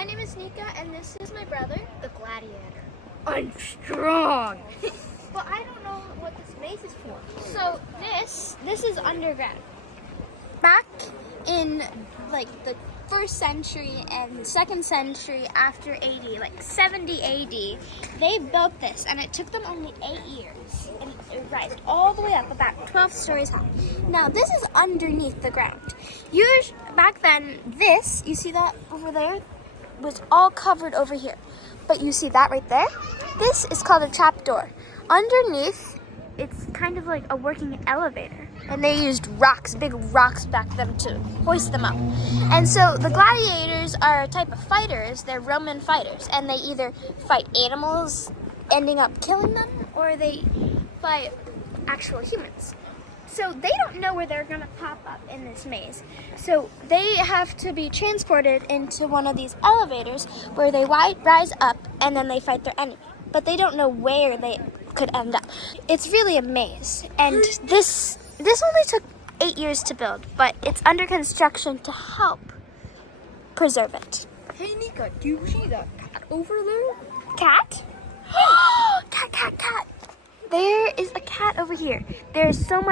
My name is Nika, and this is my brother, the Gladiator. I'm strong. But I don't know what this maze is for. So this is underground. Back in like the 1st century and 2nd century after AD, like 70 AD, they built this, and it took them only 8 years. And it rised all the way up, about 12 stories high. Now this is underneath the ground. Back then, this, you see that over there, was all covered over here. But you see that right there? This is called a trapdoor. Underneath, it's kind of like a working elevator. And they used rocks, big rocks back then to hoist them up. And so the gladiators are a type of fighters. They're Roman fighters. And they either fight animals, ending up killing them, or they fight actual humans. So they don't know where they're going to pop up in this maze. So they have to be transported into one of these elevators where they rise up and then they fight their enemy. But they don't know where they could end up. It's really a maze. And this only took 8 years to build, but it's under construction to help preserve it. Hey Nika, do you see that cat over there? Cat? Cat. There is a cat over here. There's so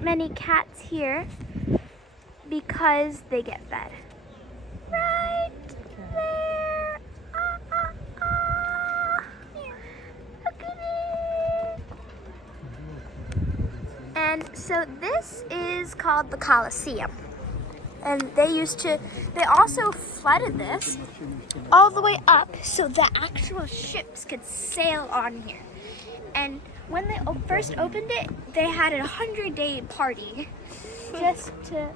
many cats here because they get fed. Right there. Look at it. And so this is called the Coliseum. And they also flooded this all the way up so the actual ships could sail on here. And when they first opened it, they had a 100-day party just to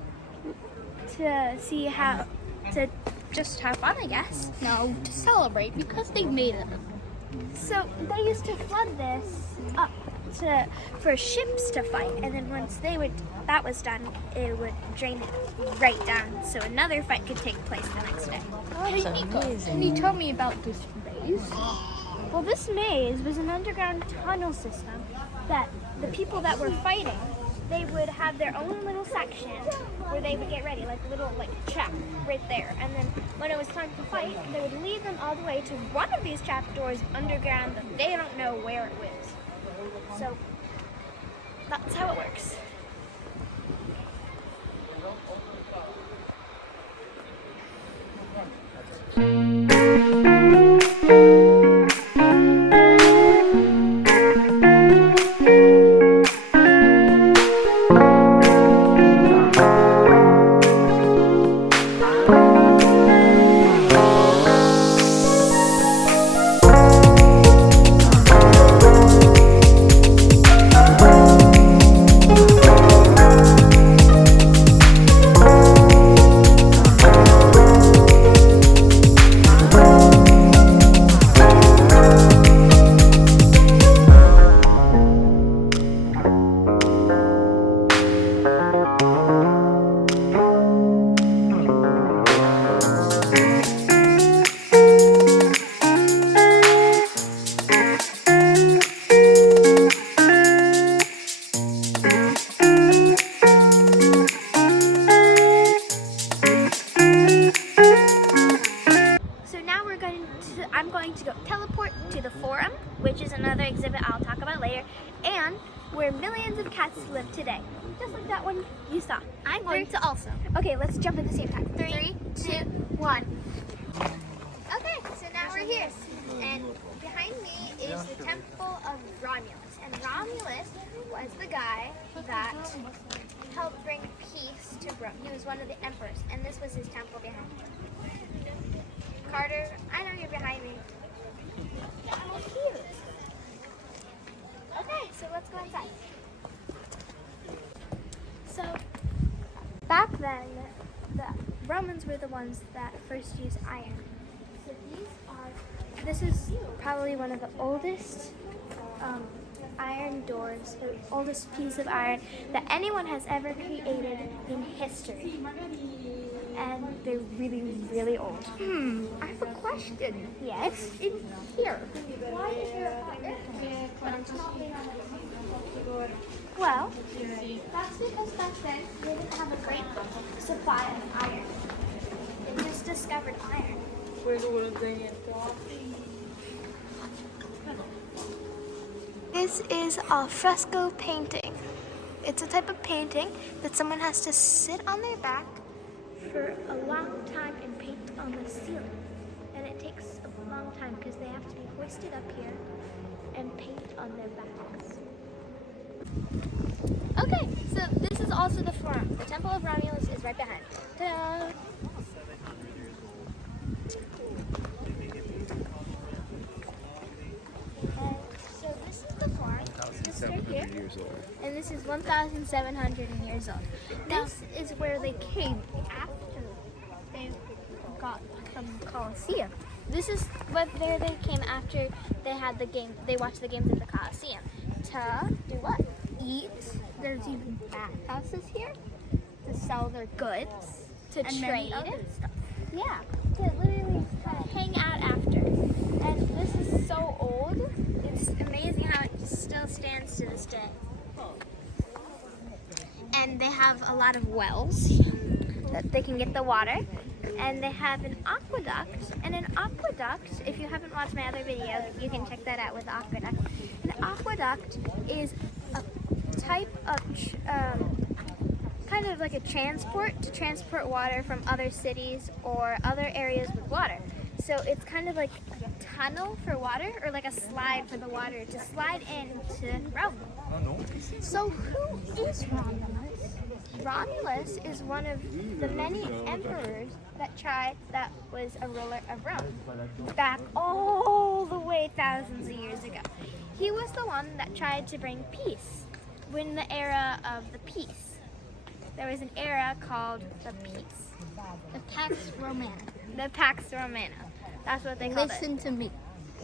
see how, to just have fun, I guess. No, to celebrate because they made it. So they used to flood this up for ships to fight, and then once that was done, it would drain it right down so another fight could take place the next day. Hey Nika, can you tell me about this maze? Well, this maze was an underground tunnel system that the people that were fighting, they would have their own little section where they would get ready, like a little trap right there. And then when it was time to fight, they would lead them all the way to one of these trapdoors underground that they don't know where it was. So that's how it works. I'm going to go teleport to the Forum, which is another exhibit I'll talk about later, and where millions of cats live today. Just like that one you saw. I'm going to also. Okay, let's jump at the same time. 3, 2, 1. Okay, so now we're here. And behind me is the Temple of Romulus. And Romulus was the guy that helped bring peace to Rome. He was one of the emperors, and this was his temple behind him. Carter, I know you're behind me. Oh, cute. Okay, so let's go inside. So, back then, the Romans were the ones that first used iron. So this is probably one of the oldest iron doors, the oldest piece of iron that anyone has ever created in history. And they're really, really old. I have a question. Yes? In here. Why is there a fire? But it's not made out of well, that's because back then they didn't have a great supply of iron. They just discovered iron. This is a fresco painting. It's a type of painting that someone has to sit on their back for a long time and paint on the ceiling. And it takes a long time because they have to be hoisted up here and paint on their backs. Okay, so this is also the Forum. The Temple of Romulus is right behind. Ta-da! So this is the Forum. It's right here. And this is 1,700 years old. This is where they came after they got from Coliseum. This is where they came after they had the game. They watched the games at the Coliseum. To do what? Eat. There's even bathhouses here to sell their goods, to and trade and stuff. Yeah, to literally kind of hang out after. And this is so old. It's amazing how it just still stands to this day. And they have a lot of wells that they can get the water. And they have an aqueduct. And an aqueduct, if you haven't watched my other video, you can check that out with the aqueduct. An aqueduct is a type of kind of like a transport to transport water from other cities or other areas with water. So it's kind of like a tunnel for water, or like a slide for the water to slide into Rome. So who is Romulus? Romulus is one of the many emperors that was a ruler of Rome back all the way thousands of years ago. He was the one that tried to bring peace in the era of the peace. There was an era called the peace. The Pax Romana. The Pax Romana. That's what they called it. Listen to me.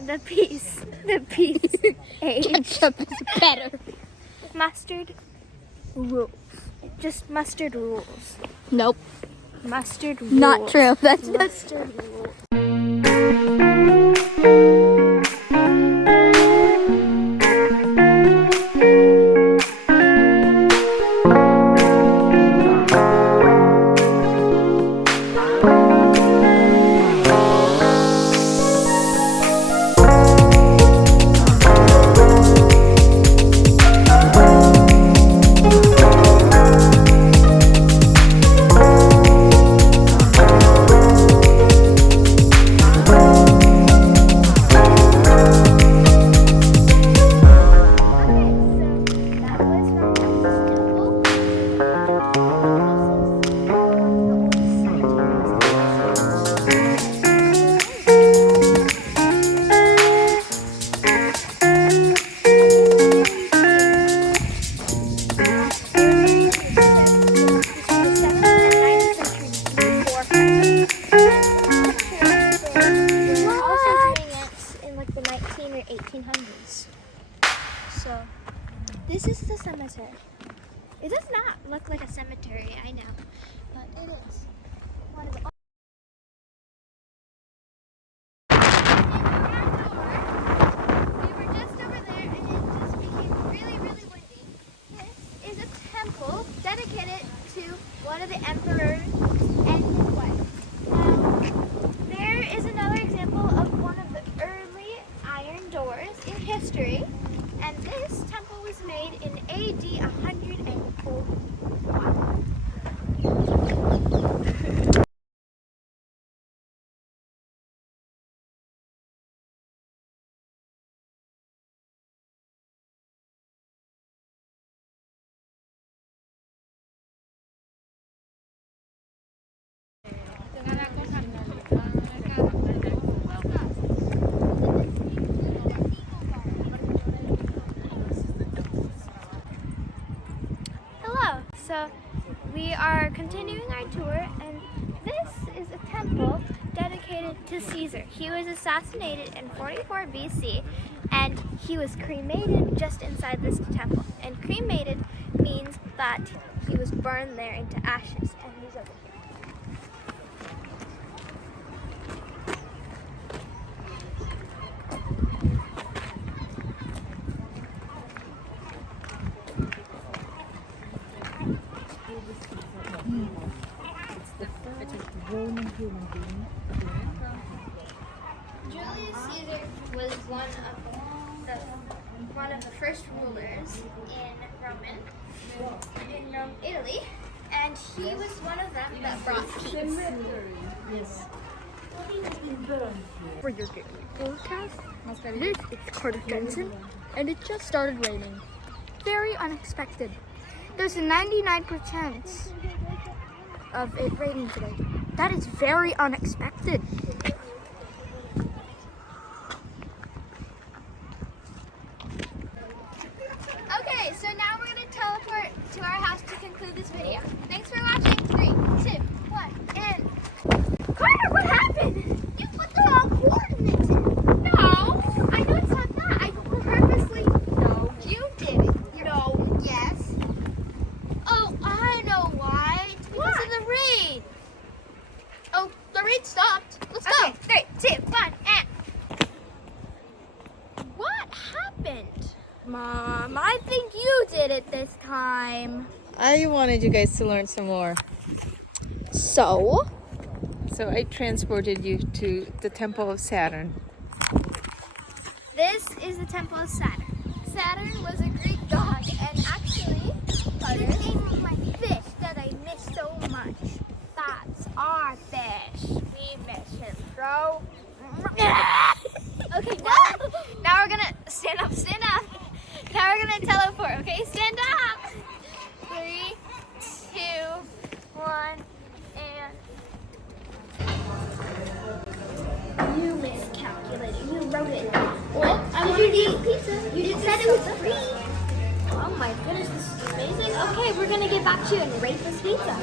The peace. The peace age. Ketchup is better. Mustard rules. Just mustard rules. Nope. Mustard rules. Not true. That's Mustard rules. So, this is the cemetery. It does not look like a cemetery, I know, but it is. One of the we were just over there and it just became really, really windy. This is a temple dedicated to one of the emperors and his wife. There is another example of one of the early iron doors in history. And this temple was made in AD 104. So we are continuing our tour, and this is a temple dedicated to Caesar. He was assassinated in 44 BC, and he was cremated just inside this temple. And cremated means that he was burned there into ashes, and he's over here. was one of the first rulers in Rome, Italy, and he was one of them that brought peace. Yes. For your daily forecast, this is Carter Jensen, and it just started raining. Very unexpected. There's a 99% of it raining today. That is very unexpected. Okay, so now we're going to teleport to our house to conclude this video. Thanks for watching. 3, 2, 1, and... Carter, what happened? You put the wrong coordinates in. No, I know it's not that. I purposely... No, you did it. No, yes. Oh, I know why. It's because of the rain. Oh, the rain stopped. Let's go. 3, 2, 1, and... What happened? Mom, I think you did it this time. I wanted you guys to learn some more. So? So I transported you to the Temple of Saturn. This is the Temple of Saturn. Saturn was a Greek god, and actually, the name of my fish that I miss so much. That's our fish. We miss him so. Okay, now we're gonna stand up. Now we're gonna teleport. Okay, stand up. 3, 2, 1, and. You miscalculated. You wrote it. What? I wanted to eat pizza. You didn't said it was free. Oh my goodness, this is amazing. Okay, we're gonna get back to you and rate this pizza.